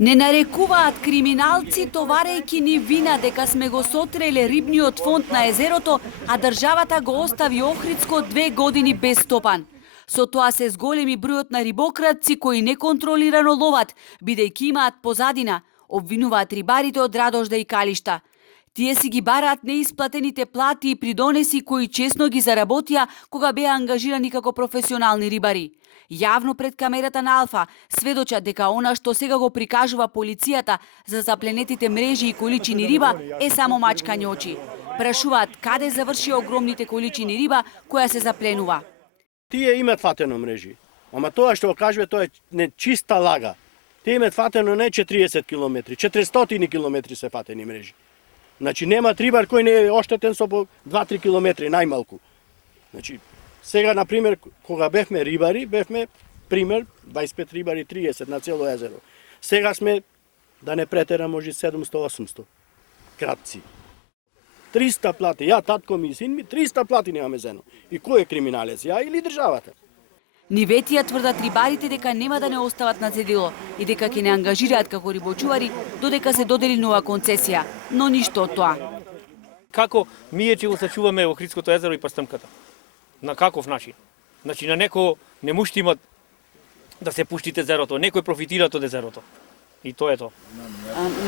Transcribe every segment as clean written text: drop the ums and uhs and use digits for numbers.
Не нарекуваат криминалци, товарејќи ни вина дека сме го сотреле рибниот фонд на езерото, а државата го остави Охридско 2 години без стопан. Со тоа се зголеми бројот на рибократци кои неконтролирано ловат, бидејќи имаат позадина, обвинуваат рибарите од Радожда и Калишта. Тие си ги бараат неисплатените плати и придонеси кои чесно ги заработија кога беа ангажирани како професионални рибари. Јавно пред камерата на Алфа сведочат дека она што сега го прикажува полицијата за запленетите мрежи и количини риба е само мачкање очи. Прашуваат каде заврши огромните количини риба која се запленува. Тие имаат фатено мрежи, ама тоа што го кажува тоа е не чиста лага. Тие имаат фатено не 40 км, 400 км се фатени мрежи. Значи нема рибар кој не е оштетен со 2-3 км најмалку. Значи сега на пример кога бевме рибари, бевме пример 25 рибари 30 на цело езеро. Сега сме да не претерам може 700-800 кратци. 300 плати, ја татко ми и син ми 300 плати немаме зено. И кој е криминалец, ја или државата? Ниветија тврдат рибарите дека нема да не остават на цедило и дека ќе не ангажираат како рибочувари додека се додели нова концесија, но ништо од тоа. Како ние ќе го сачуваме Охридското езеро и прстъмката? На каков начин? Значи на некој не му штима да се пуштите езерото, некој профитира од езерото. И тоа е тоа.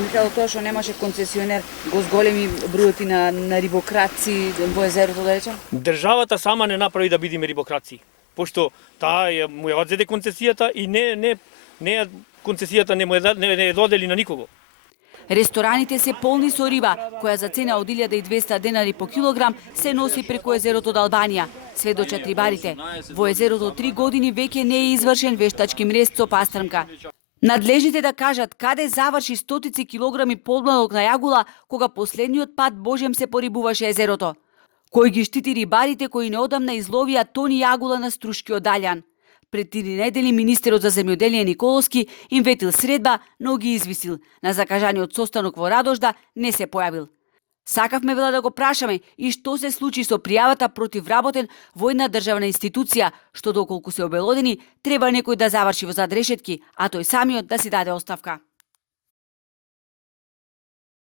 Михаил, тоа што немаше концесионер го зголеми бројот на рибократци во езерото, да речем? Државата сама не направи да бидеме рибократци, пошто таа му ја одзеде концесијата и концесијата не е додели на никого. Рестораните се полни со риба, која за цена од 1200 денари по килограм се носи преку езерото од Албанија. Сведочат рибарите. Во езерото 3 години веќе не е извршен вештачки мрест со пастрмка. Надлежните да кажат каде заврши стотици килограми подмладок на јагула кога последниот пат Божем се порибуваше езерото. Кој ги штити рибарите кои неодамна изловија тони јагула на Струшкиот Далјан. Пред 3 недели министерот за земјоделие Николовски им ветил средба, но ги извисил. На закажаниот состанок во Радожда не се појавил. Сакавме вела да го прашаме и што се случи со пријавата против работен во една државна институција, што доколку се обелодени, треба некој да заврши во задрешетки, а тој самиот да си даде оставка.